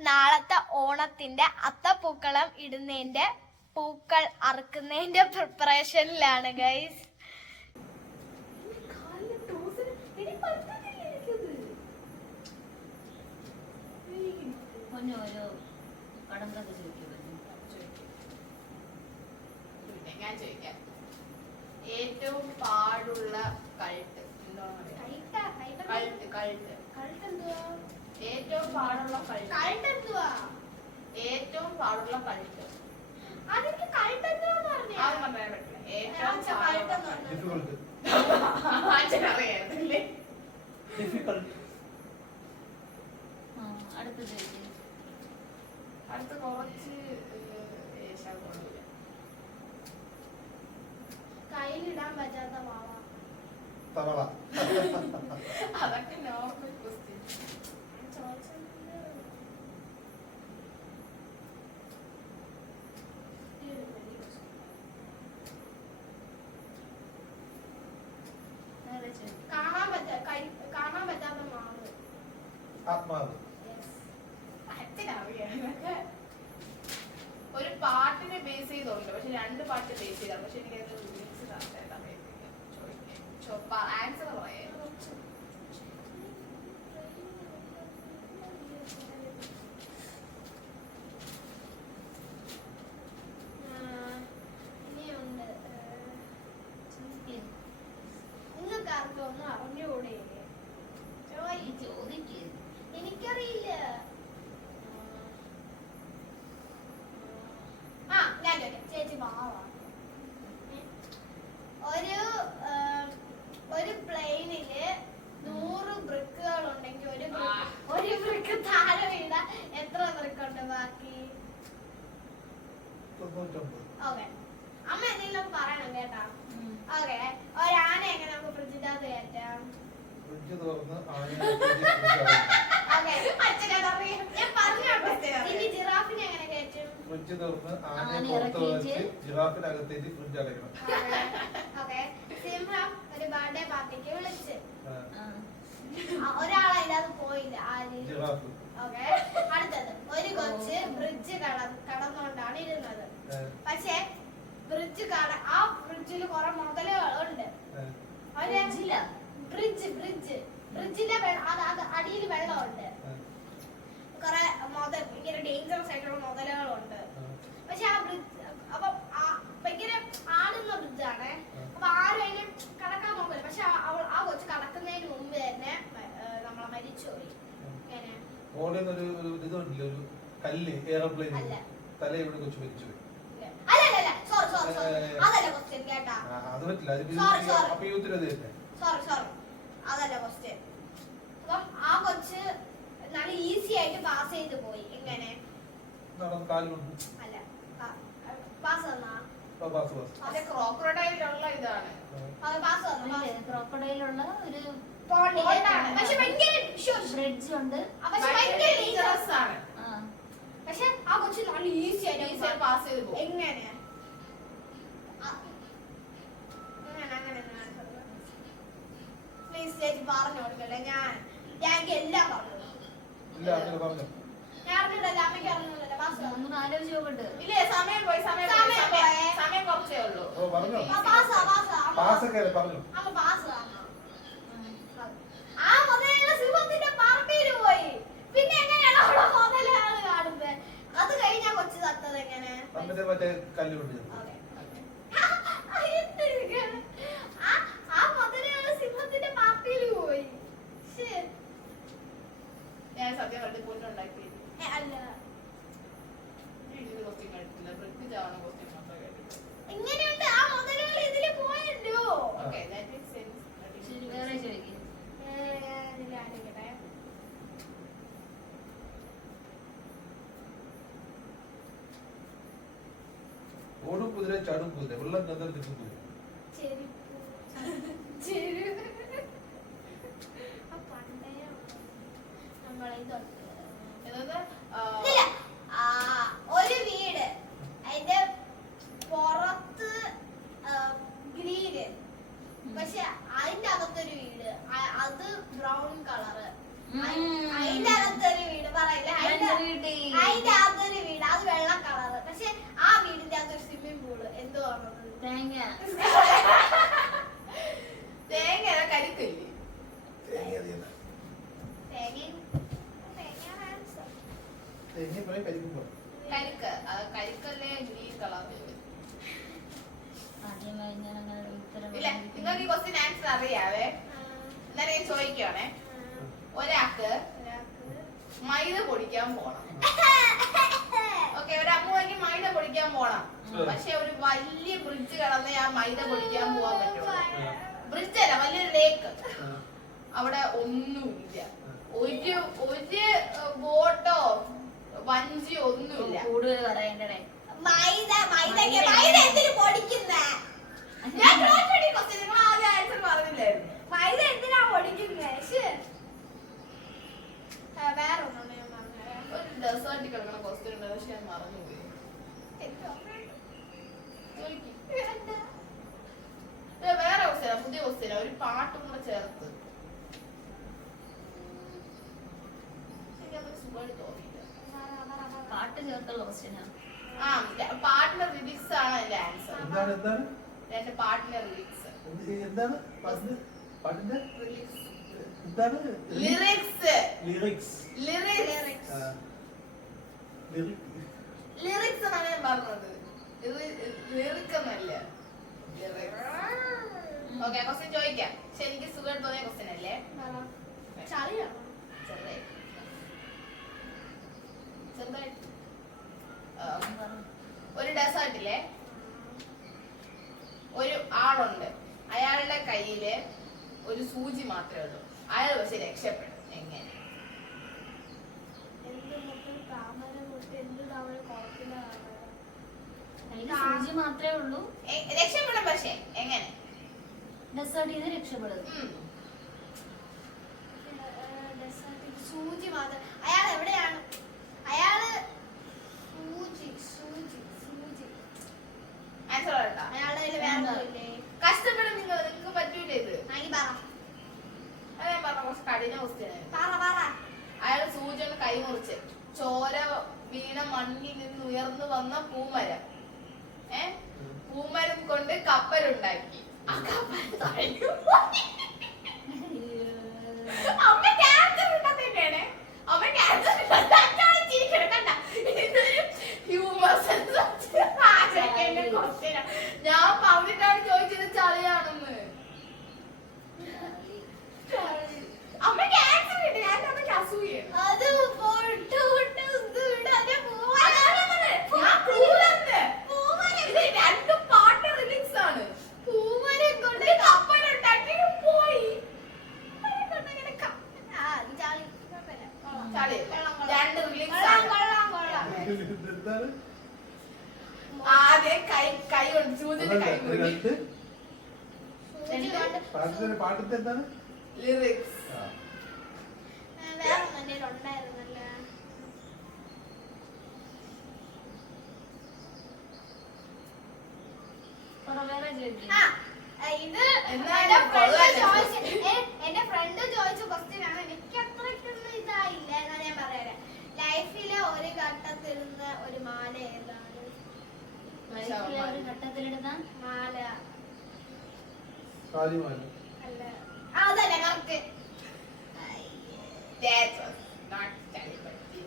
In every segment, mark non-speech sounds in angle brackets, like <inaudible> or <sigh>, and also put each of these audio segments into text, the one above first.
നാളത്തെ ഓണത്തിന്റെ അത്തപ്പൂക്കളം ഇടുന്നതിന്റെ പൂക്കൾ അറുക്കുന്നതിന്റെ പ്രിപ്പറേഷനിലാണ് ഗൈസ് ഞാൻ ചോദിക്കാം. ഏറ്റവും പാടുള്ള കഴുത്ത് എന്താ അറിയാം കഴുത്ത് കഴുത്ത് ഏറ്റവും പാടുള്ള കഴുത്ത്. ഏറ്റവും പാടുള്ള കഴുത്ത്. അത് പറയാൻ പറ്റില്ല ഏറ്റവും പാടുള്ള കഴുത്ത്. ഡിഫിക്കൽട്ട് അച്ഛനറിയായിരുന്നില്ലേ ഡിഫിക്കൽട്ട് അടുത്ത ചോദിക്കും അടുത്ത കുറച്ച് കയ്യിലിടാൻ പറ്റാത്ത തവള അതൊക്കെ നോർമൽ ക്വസ്റ്റ്യൻ വേറെ ചോദിക്കും കാണാൻ പറ്റാ കൈ- കാണാൻ പറ്റാത്ത മാവ് ആത്മാവ്. ഒരു പാട്ടിനെ ബേസ് ചെയ്തോണ്ട് പക്ഷെ രണ്ട് പാട്ട് ബേസ് ചെയ്താണ് പക്ഷെ എനിക്ക് ലിറിക്സ് ആൻസർ പറയാം. നിങ്ങൾക്ക് ആർക്കും ഒന്നും അറിഞ്ഞുകൂടെ ഈ ചോദിക്കും. എനിക്കറിയില്ല ആ ഞാൻ ചോദിക്കാം ചേച്ചി മാവാണ് ഒരു ആ, ഒരു പ്ലെയിനിൽ നൂറ് ബ്രിക്കുകൾ ഉണ്ടെങ്കിൽ ഒരു brick- ആ. ഒരു ബ്രിക്ക് താഴെ വീണ എത്ര ബ്രിക്ക് ഉണ്ട് ബാക്കി തൊണ്ണൂറ്റൊമ്പത് ഓക്കെ അമ്മ എന്തെങ്കിലും പറയണം കേട്ടാ ഉം. ഓക്കെ ഒരാന എങ്ങനെ നമുക്ക് ഫ്രിഡ്ജിനകത്ത് കയറ്റാം ഫ്രിഡ്ജ് തുറന്ന് ആന ഓക്കെ അച്ഛനറിയാം ഞാൻ പറഞ്ഞോട്ടെ ഇനി ജിറാഫിനെ എങ്ങനെ കയറ്റും ഫ്രിഡ്ജ് തുറന്ന് ആനയെ ആന പുറത്ത് വെച്ച് ജിറാഫിന്റെ അകത്തേക്ക് ഫ്രിഡ്ജ് അടയ്ക്കണം സിംഹം ഒരു ബർത്ത്ഡേ പാർട്ടിക്ക് വിളിച്ച്. പോയില്ല. ആര്? ജിറാഫ്. ഓക്കെ. അടുത്തത്. ഒരു കൊച്ച് ബ്രിഡ്ജ് കട കടന്നുകൊണ്ടാണ് ഇരുന്നത്. പക്ഷേ ബ്രിഡ്ജ് കട ആ ബ്രിഡ്ജിൽ കുറെ മുതലുകളുണ്ട് ആ, ബ്രിഡ്ജ് ബ്രിഡ്ജ് ബ്രിഡ്ജിന്റെ അടിയിൽ വെള്ളമുണ്ട്. കുറെ മുതൽ ഭയങ്കര ഡേഞ്ചറസ് ആയിട്ടുള്ള മുതലുകളുണ്ട് ആ. പക്ഷെ ആ ബ്രിഡ്ജ് അപ്പൊ ആ- ഭയങ്കര ആടുന്ന ബ്രിഡ്ജാണ് അപ്പൊ ആരും അതിന് കടക്കാൻ നോക്കില്ല പക്ഷെ ആ- അവൾ ആ കൊച്ചു കടക്കുന്നതിന് മുമ്പ് തന്നെ മ- ഏഹ് നമ്മളെ മരിച്ചുപോയി ഇങ്ങനെ മോളിൽ ഒരു ഒരു ഇതുണ്ടല്ലോ ഒരു കല്ല് എയർപ്ലെയിൻ അല്ല. തല ഇവിടെ കൊച്ചു മരിച്ചു അല്ല അല്ല അല്ല സോറി സോറി സോറി അതല്ല ക്വസ്റ്റ്യൻ കേട്ടാ. ആ, അത് പറ്റില്ല. അപ്പൊ യൂത്തിൽ അത് തന്നെ. സോറി സോറി അതല്ല ക്വസ്റ്റ്യൻ അപ്പം ആ കൊച്ച് നല്ല ഈസി ആയിട്ട് പാസ് ചെയ്ത് പോയി. എങ്ങനെ? അല്ല. പാസ് തന്നാ ക്രോക്കറോഡൈലുള്ള ഇതാണ്. അത് പാസ് തന്നു ഇല്ലേ, ക്രോക്കഡൈലുള്ള ഒരു പക്ഷെ ഭയങ്കര. ബ്രിഡ്ജ് ഉണ്ട്. പക്ഷെ ഭയങ്കര dangerous ആണ്. പക്ഷെ ആ കൊച്ചു നല്ല ഈസി ആയിട്ട് പാസ് ചെയ്ത് പോകും. എങ്ങനെയാ? ചേച്ചി പറഞ്ഞു കൊടുക്കല്ലേ ഞാൻ ഞാൻ എല്ലാം പറഞ്ഞു ഇല്ല അങ്ങനെ പറഞ്ഞു ഞാൻ അറിഞ്ഞില്ല അമ്മയ്ക്ക് അറിഞ്ഞില്ല പാസ് ഇല്ലേ സമയം പോയി സമയം പോയി സമയം കുറച്ചേ ഉള്ളൂ. അമ്മ- പറഞ്ഞു? അമ്മ പാസ് ಕುದುರೆ ಚಾಡು ಕೂದಿದೆ ಉಲ್ಲಂಘನದಲ್ಲಿ ಕೂದಿದೆ ബ്രിഡ്ജ് കടന്ന് ആ മൈദ പൊടിക്കാൻ പോവാൻ പറ്റുള്ളൂ. ബ്രിഡ്ജ് അല്ല വലിയൊരു ലേക്ക് അവിടെ ഒന്നുമില്ല. ഒരു ഒരു ബോട്ടോ വഞ്ചി ഒന്നുമില്ല. കൂടുതൽ പറയണ്ടേ മൈദ മൈദ മൈദ എന്തിനു പൊടിക്കുന്നേ? ഞാൻ ചോദിച്ചോടി question, നിങ്ങൾ ആദ്യം ആൻസർ പറഞ്ഞില്ലായിരുന്നു. മൈദ എന്തിനാ പൊടിക്കുന്നേ? ആ, വേറെ ഒന്നും ഞാൻ പറഞ്ഞുതരാം. ഒരു ഡെസേർട്ട് കിടക്കണ ക്വസ്റ്റ്യൻ ഉണ്ട് പക്ഷെ ഞാൻ മറന്നുപോയി? ചോദിക്ക്. വേറെ ക്വസ്റ്റ്യൻ പുതിയ ക്വസ്റ്റ്യൻ ഒരു പാട്ടും കൂടെ ചേർത്ത്. പാട്ട് ചേർത്തുള്ള ക്വസ്റ്റ്യനാണ് ആ. പാട്ടിന്റെ ലിറിക്സ് ആണ് എന്റെ ആൻസർ എന്താണ് എന്താണ്? രണ്ട് പാട്ടിന്റെ ലിറിക്സ് എന്ത് എന്താണ്? പാട്ടിന്റെ ലിറിക്സ് എന്താണ്? Lyrics lyrics lyrics. ലിറിക്സ് എന്നാണ് ഞാൻ പറഞ്ഞത്. ഓക്കെ ക്വസ്റ്റ്യൻ ചോദിക്കാം. തോന്നിയ ക്വസ്റ്റ്യൻ അല്ലേ? ഒരു ഡെസേർട്ടിലെ ഒരു ആളുണ്ട്. അയാളുടെ കയ്യിൽ ഒരു സൂചി മാത്രമേ ഉള്ളൂ. അയാൾ പക്ഷെ രക്ഷപ്പെടും എങ്ങനെ എന്ത് മുട്ട് താമര മുട്ട് എന്ത് താമര കുളത്തില അതിൽ സൂചി മാത്രമേ ഉള്ളൂ എ- രക്ഷപ്പെടും പക്ഷെ എങ്ങനെ ഡെസേർട്ട് ചെയ്ത് രക്ഷപ്പെടുന്നു. സൂചി മാത്രം. അയാൾ എവിടെയാണ്? അയാൾ സൂചി സൂചി സൂചി. അയാളുടെ കയ്യിൽ വേറെ ഒന്നുമില്ലേ കഷ്ടപ്പെടും നിങ്ങൾ നിങ്ങൾക്ക് പറ്റൂല ഇത്. ആയി പറ. അത് ഞാൻ പറഞ്ഞ കുറച്ച് കഠിന ക്വസ്റ്റ്യൻ പറ പറ അയാൾ സൂചിയാണ് കൈമുറിച്ച്. ചോര വീണ മണ്ണിൽ നിന്ന് ഉയർന്നു വന്ന പൂമരം. ഞാൻ പറഞ്ഞിട്ടാണ് ചോദിച്ചത് ചളിയാണെന്ന്. അമ്മ ക്യാൻസർ ഉണ്ട്. ഞാൻ അമ്മയ്ക്ക് അത് പൊട്ടു രണ്ട് റിലീസ്. കൊള്ളാം. കൊള്ളാം, കൊള്ളാം. രണ്ട് റിലീക്സ് കൊള്ളാം, ആണ് കൊള്ളാം, കൊള്ളാം. എന്താണ് ആദ്യം കൈ കൈ കൊണ്ട് സൂചിന്റെ കൈ കൊണ്ട്. പാട്ടിന്റെ എന്താണ്? ലിറിക്സ് വേറെ ഉണ്ടായിരുന്നല്ലോ. ആ, ഇത് എന്നാ എന്റെ ഇത് friend കൊള്ളാം. ചോദിച്ച- എ- എന്റെ ഫ്രണ്ട് ചോദിച്ച ക്വസ്റ്റ്യൻ ആണ് എനിക്ക് അത്രയ്ക്കൊന്നും ഇതായില്ല എന്നാ ഞാൻ പറയാം ലൈഫിലെ ഒരു ഘട്ടത്തിൽ നിന്ന് ഒരു മാല ഏതാണ്? ലൈഫിലെ ഒരു ഘട്ടത്തിലെടുത്ത മാല. കാലിമാല അല്ല. അതന്നെ കറക്റ്റ് That was not ചളി <laughs> പറ്റി.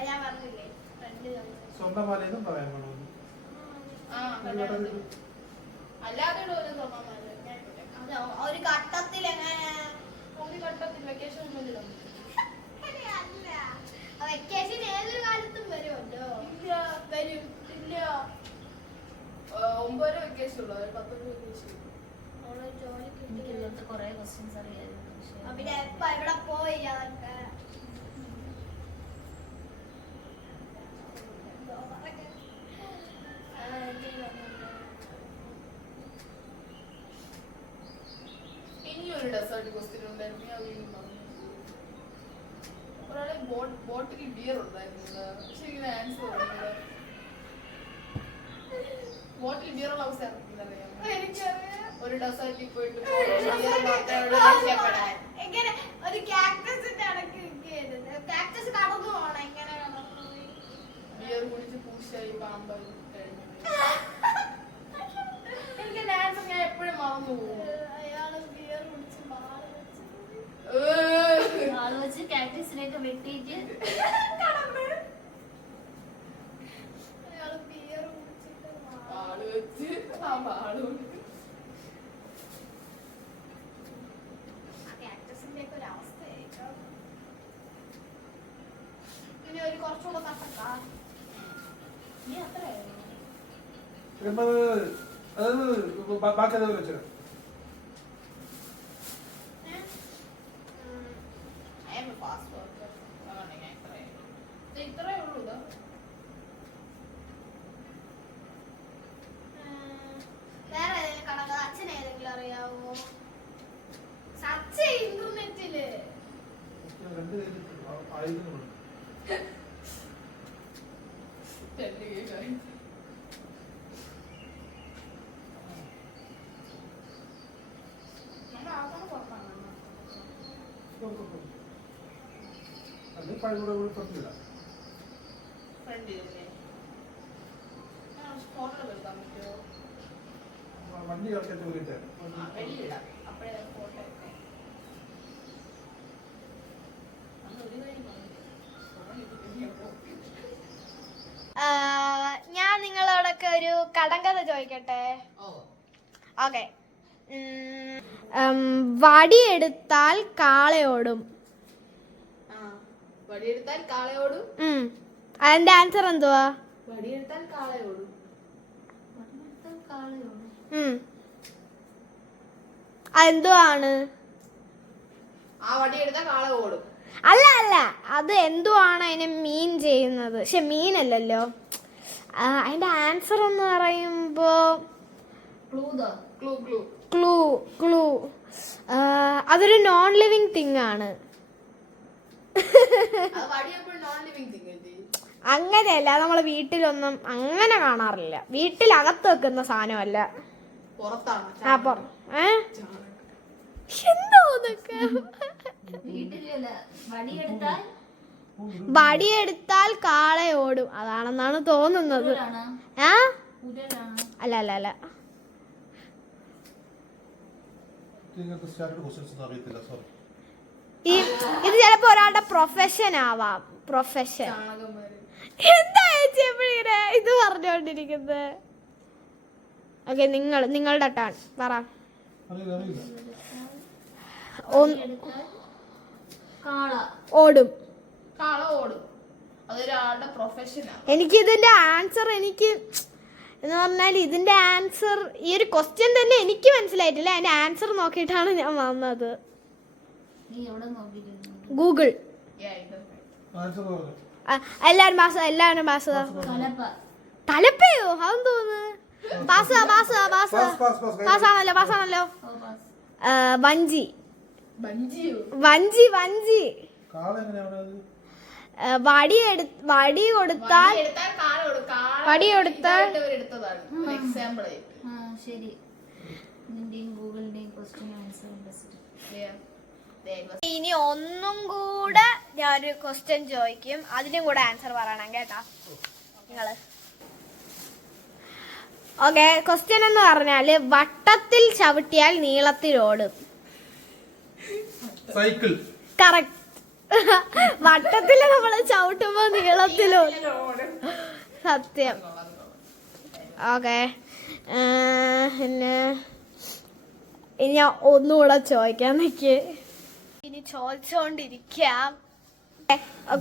ഞാൻ പറഞ്ഞില്ലേ ഫ്രണ്ട് ചോദിച്ചു സ്വർണമാലയെന്നും പറയാൻ വേണമെന്ന് ആ, ഒരു ഘട്ടത്തിൽ അല്ലാതെ ഒരു സ്വഭാവമല്ല. ഞാൻ ഇട്ടോട്ടെ. അത് ഒരു ഘട്ടത്തിൽ എങ്ങനെ ഒരു ഘട്ടത്തിൽ വെക്കേഷൻ മുന്നിൽ വന്നു. അല്ല വെക്കേഷൻ ഏതൊരു കാലത്തും വരുമല്ലോ ഇല്ല, വരും. ഇല്ല. ആ, ഒമ്പതര വെക്കേഷൻ ഉള്ളു ഒരു പത്തൊമ്പത് വെക്കേഷൻ അവൾ ജോലി എനിക്ക് കിട്ടി ഇതുപോലത്തെ കുറെ ക്വസ്റ്റ്യൻസ് അറിയായിരുന്നു അവിടെ പക്ഷേ എപ്പ ഇവിടെ പോയി അതൊക്കെ എന്തോ പറഞ്ഞ്. ആ, എന്തെങ്കിലും ഒന്നുണ്ട്. ഇനിയൊരു ഡെസേർട്ട് ക്വസ്റ്റ്യൻ ഉണ്ടായിരുന്നു ഞാൻ വീണ്ടും പറഞ്ഞു ഒരാളെ ബോട്ടിൽ ബിയർ ഉണ്ടായിരുന്നു പക്ഷെ ഇങ്ങനെ ആൻസർ പറഞ്ഞത് ബോട്ടിൽ ബിയർ ഉള്ള അവസ്ഥ അറിയാമോ എനിക്കറിയാം. ഒരു ഡെസേർട്ടിൽ പോയിട്ട് ബിയർ മാത്രമേ ഉള്ളൂ രക്ഷപ്പെടാൻ എങ്ങനെ ഒരു കാക്ടസിന്റെ ഇടയ്ക്ക് നിൽക്കുകയായിരുന്നു കാക്ടസ് കടന്നു പോണം എങ്ങനെ കടന്നു പോയി ബിയർ കുടിച്ച് പൂശായി പാമ്പായി കഴിഞ്ഞു എനിക്ക് ഡാൻസ് ഞാൻ എപ്പോഴും മറന്നു പോകും അയാൾ ബിയർ കുടിച്ച് മാറി വെച്ചത്. ഏഹ്. ആൾ വെച്ച് കാക്ടസിനെയൊക്കെ വെട്ടിയിട്ട് അയാൾ ബിയർ കുടിച്ചിട്ട് മാറി. ആൾ വെച്ച് ആ ആൾ കൊണ്ട്. ആ cactusന്റെ ഒക്കെ ഒരു അവസ്ഥയായിരിക്കും. ഇനി ഒരു കുറച്ചുകൂടെ തട്ടക്കാ നീ അത്രയായിരുന്നു എന്നത് അത് ബാ- <laughs> ബാക്കി അതേപോലെ വെച്ചോ I am a fast worker. അതുകൊണ്ട് ഞാൻ ഇത്രയേ ഉള്ളൂ. ഇത് ഇത്രയേ ഉള്ളൂ ഇതാ. വേറെ ഏതെങ്കിലും അച്ഛൻ ഏതെങ്കിലും അറിയാവോ? ഇന്റർനെറ്റിൽ photo എടുക്കാൻ പറ്റുമോ? വണ്ടി. അപ്പഴേ പറഞ്ഞു. ഞാൻ നിങ്ങളോടൊക്കെ ഒരു കടങ്കഥ ചോദിക്കട്ടെ? ഓക്കെ. വടിയെടുത്താൽ കാളയോടും. ആ വടിയെടുത്താൽ കാളയോടും? ഉം. അതിന്റെ ആൻസർ എന്തുവാ? വടിയെടുത്താൽ കാളയോടും പട്ടണത്തിൽ കാളയോട് ഉം. അതെന്തുവാണ്? ആ വടിയെടുത്താൽ കാള ഓടും. അല്ല അല്ല. അത് എന്തുവാണ് അതിനെ മീൻ ചെയ്യുന്നത്? പക്ഷെ മീനല്ലല്ലോ അല്ലല്ലോ. അതിന്റെ ആൻസർ എന്ന് പറയുമ്പോ ക്ലൂ ക്ലൂ അതൊരു നോൺ ലിവിങ് തിങ് ആണ് നോൺ ലിവിങ് തിങ് അങ്ങനെയല്ല നമ്മളെ വീട്ടിലൊന്നും അങ്ങനെ കാണാറില്ല. വീട്ടിലകത്ത് വെക്കുന്ന സാധനമല്ല. ആ പറ. ഏ? വടിയെടുത്താൽ? ഓടും. അതാണെന്നാണ് തോന്നുന്നത്. ഏ ആ? അല്ല അല്ല അല്ല. ഇത് ചിലപ്പോ ഒരാളുടെ പ്രൊഫഷൻ ആവാം. പ്രൊഫഷൻ എന്താ ചേച്ചി എപ്പോഴിങ്ങനെ ഇത് പറഞ്ഞുകൊണ്ടിരിക്കുന്നത് ഓക്കെ നിങ്ങൾ നിങ്ങളുടെ ടേൺ പറ. ഓടും. കാള ഓടും. പ്രൊഫഷനാണ് എനിക്ക് ഇതിന്റെ ആൻസർ എനിക്ക് എന്ന് പറഞ്ഞാൽ ഇതിന്റെ ആൻസർ ഈ ഒരു ക്വസ്റ്റ്യൻ തന്നെ എനിക്ക് മനസ്സിലായിട്ടില്ല. അതിന്റെ ആൻസർ നോക്കിയിട്ടാണ് ഞാൻ വന്നത്. നീ എവിടെ നോക്കിയിരുന്നു ഗൂഗിൾ ആൻസർ പറഞ്ഞു? എല്ലാരും പാസ് എല്ലാവരും പാസ് തലപ്പയോ? അതെന്ന് തോന്നുന്നു? Pass pass pass pass pass pass pass ആണല്ലോ പാസ് ആണല്ലോ. ഓ പാസ്. ആ, വഞ്ചി. വഞ്ചി വഞ്ചി. വടി എടു വടി കൊടുത്താൽ വടി എടുത്താൽ കാള ഓടും കാള വടി എടുത്താൽ- എടുത്തതാണ്. ഒരു എക്സാമ്പിൾ ആയിട്ട്. ആ ശരി. നിന്റെയും ഗൂഗിളിന്റെയും ക്വസ്റ്റ്യൻ ആൻസർ ഇനി ഒന്നും കൂടെ ഞാനൊരു ക്വസ്റ്റ്യൻ ചോദിക്കും. അതിനും കൂടെ ആൻസർ പറയണം കേട്ടാ. നിങ്ങൾ. ഓക്കെ ക്വസ്റ്റ്യൻ എന്ന് പറഞ്ഞാൽ വട്ടത്തിൽ ചവിട്ടിയാൽ നീളത്തിൽ ഓടും. സൈക്കിൾ കറക്റ്റ് <laughs> വട്ടത്തിൽ നമ്മൾ ചവിട്ടുമ്പോ നീളത്തിലോ സത്യം. ഓക്കെ പിന്നെ ഇനി ഒന്നുകൂടെ ചോദിക്കാൻ ഇനി ചോദിച്ചോണ്ടിരിക്കാം.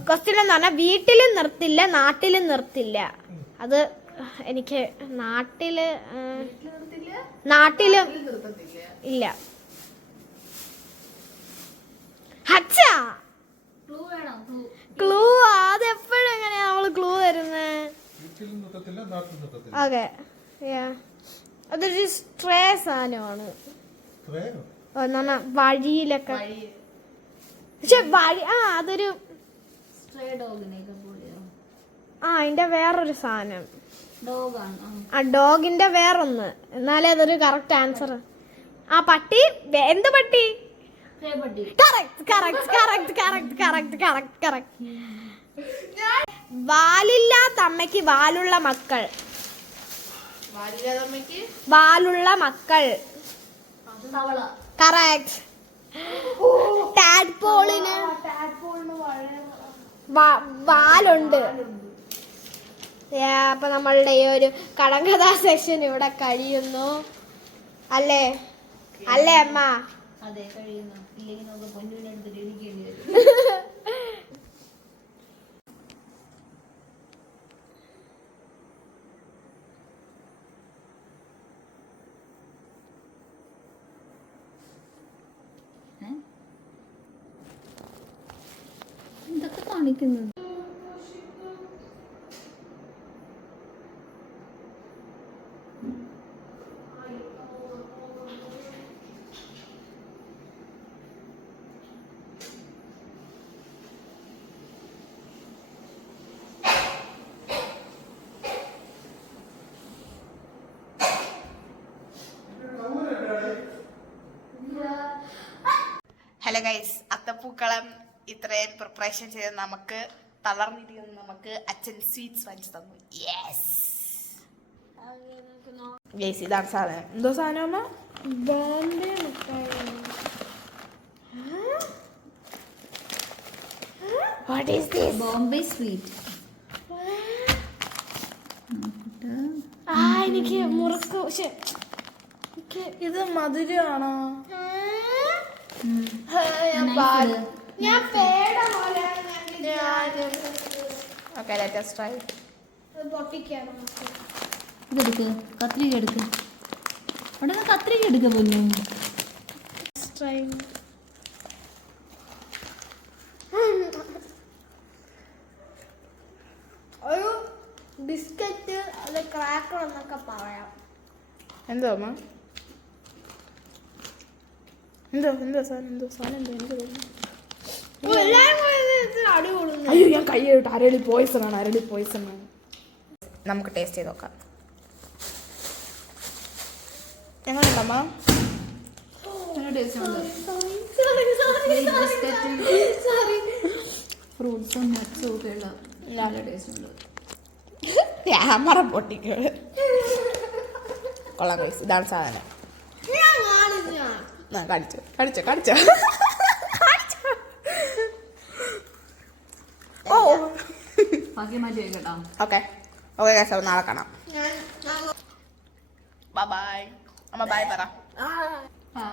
ക്വസ്റ്റ്യൻ എന്ന് പറഞ്ഞാൽ വീട്ടിലും നിർത്തില്ല നാട്ടിലും നിർത്തില്ല. അത് എനിക്ക് നാട്ടിൽ നാട്ടിലും ഇല്ല. ഹച്ചാ? ക്ലൂ അതെപ്പോഴും എങ്ങനെയാ നമ്മൾ ക്ലൂ തരുന്നേ? വീട്ടിൽ നിർത്തത്തില്ല നാട്ടിൽ നിർത്തത്തില്ല ഓക്കെ അതൊരു സ്ട്രേ സാധനമാണ് വഴിയിലൊക്കെ വഴി. പക്ഷെ വഴി ആ അതൊരു ആ അതിന്റെ വേറൊരു സാധനം. ആ. ഡോഗിന്റെ വേറൊന്ന്. എന്നാലേ അതൊരു കറക്റ്റ് ആൻസർ ആ പട്ടി? എന്ത് പട്ടി? വാലില്ലാത്ത അമ്മയ്ക്ക് വാലുള്ള മക്കൾ. വാലുള്ള മക്കൾ. കറക്റ്റ് ടാഡ്പോളിന് വാലുണ്ട്. അപ്പൊ നമ്മളുടെ ഈ ഒരു കടങ്കഥാ സെഷൻ ഇവിടെ കഴിയുന്നു. അല്ലേ? അല്ലേ അമ്മ? അതെ കഴിയുന്നു. ഇല്ലെങ്കിൽ നമുക്ക് പൊന്നുവിനെ <laughs> കാണിക്കുന്നത്. ഹലോ ഗൈസ് അത്തപ്പൂക്കളം ഇത്രയും പ്രിപ്പറേഷൻ ചെയ്ത് നമുക്ക് തളർന്നിരിക്കുന്ന നമുക്ക് അച്ഛൻ സ്വീറ്റ്സ് വാങ്ങിച്ചു തന്നു. യെസ് ഗൈസ് ഇതാണ് സാധനം. എന്തോ സാധനം അമ്മ? ബോംബെ മിഠായി. What is this Bombay sweet ആ എനിക്ക് മുറുക്ക് പക്ഷെ ഇത് മധുരമാണോ? ഞാൻ ഓക്കെ ലെറ്റ് ട്രൈ ഇതെടുക്ക് കത്രിക എടുക്ക്. അവിടെ നിന്ന് കത്രിക എടുക്ക പൊന്നു. ഒരു ബിസ്ക്കറ്റ് അത് ക്രാക്കർ എന്നൊക്കെ പറയാം. എന്തോ അമ്മ? എന്തോ എന്തോ സാധനം എന്തോ സാധനം എന്തോ എനിക്ക് തോന്നുന്നു. അയ്യോ ഞാൻ കൈ ഇട്ട് അരളി പോയിസൺ ആണ് അരളി പോയിസൺ ആണ്. നമുക്ക് ടേസ്റ്റ് ചെയ്ത് നോക്കാം. എങ്ങനെയുണ്ടമ്മ ടേസ്റ്റ് ഉണ്ട്. Sorry, sorry, sorry, sorry. ഫ്രൂട്ട്സും നട്ട്സും ഒക്കെ ഉള്ള നല്ല ടേസ്റ്റ് ഉണ്ട്. ക്യാമറ പൊട്ടിക്കുക കൊള്ളാം കോയ്സ് ഇതാണ് സാധനം. കടിച്ചോ കടിച്ചോ കടിച്ചോ ബാക്കി മാറ്റി വെക്കട്ടോ ഓക്കെ. ഓക്കെ അപ്പോൾ നാളെ കാണാം. ബൈ ബൈ അമ്മ ബൈ പറ. ബൈ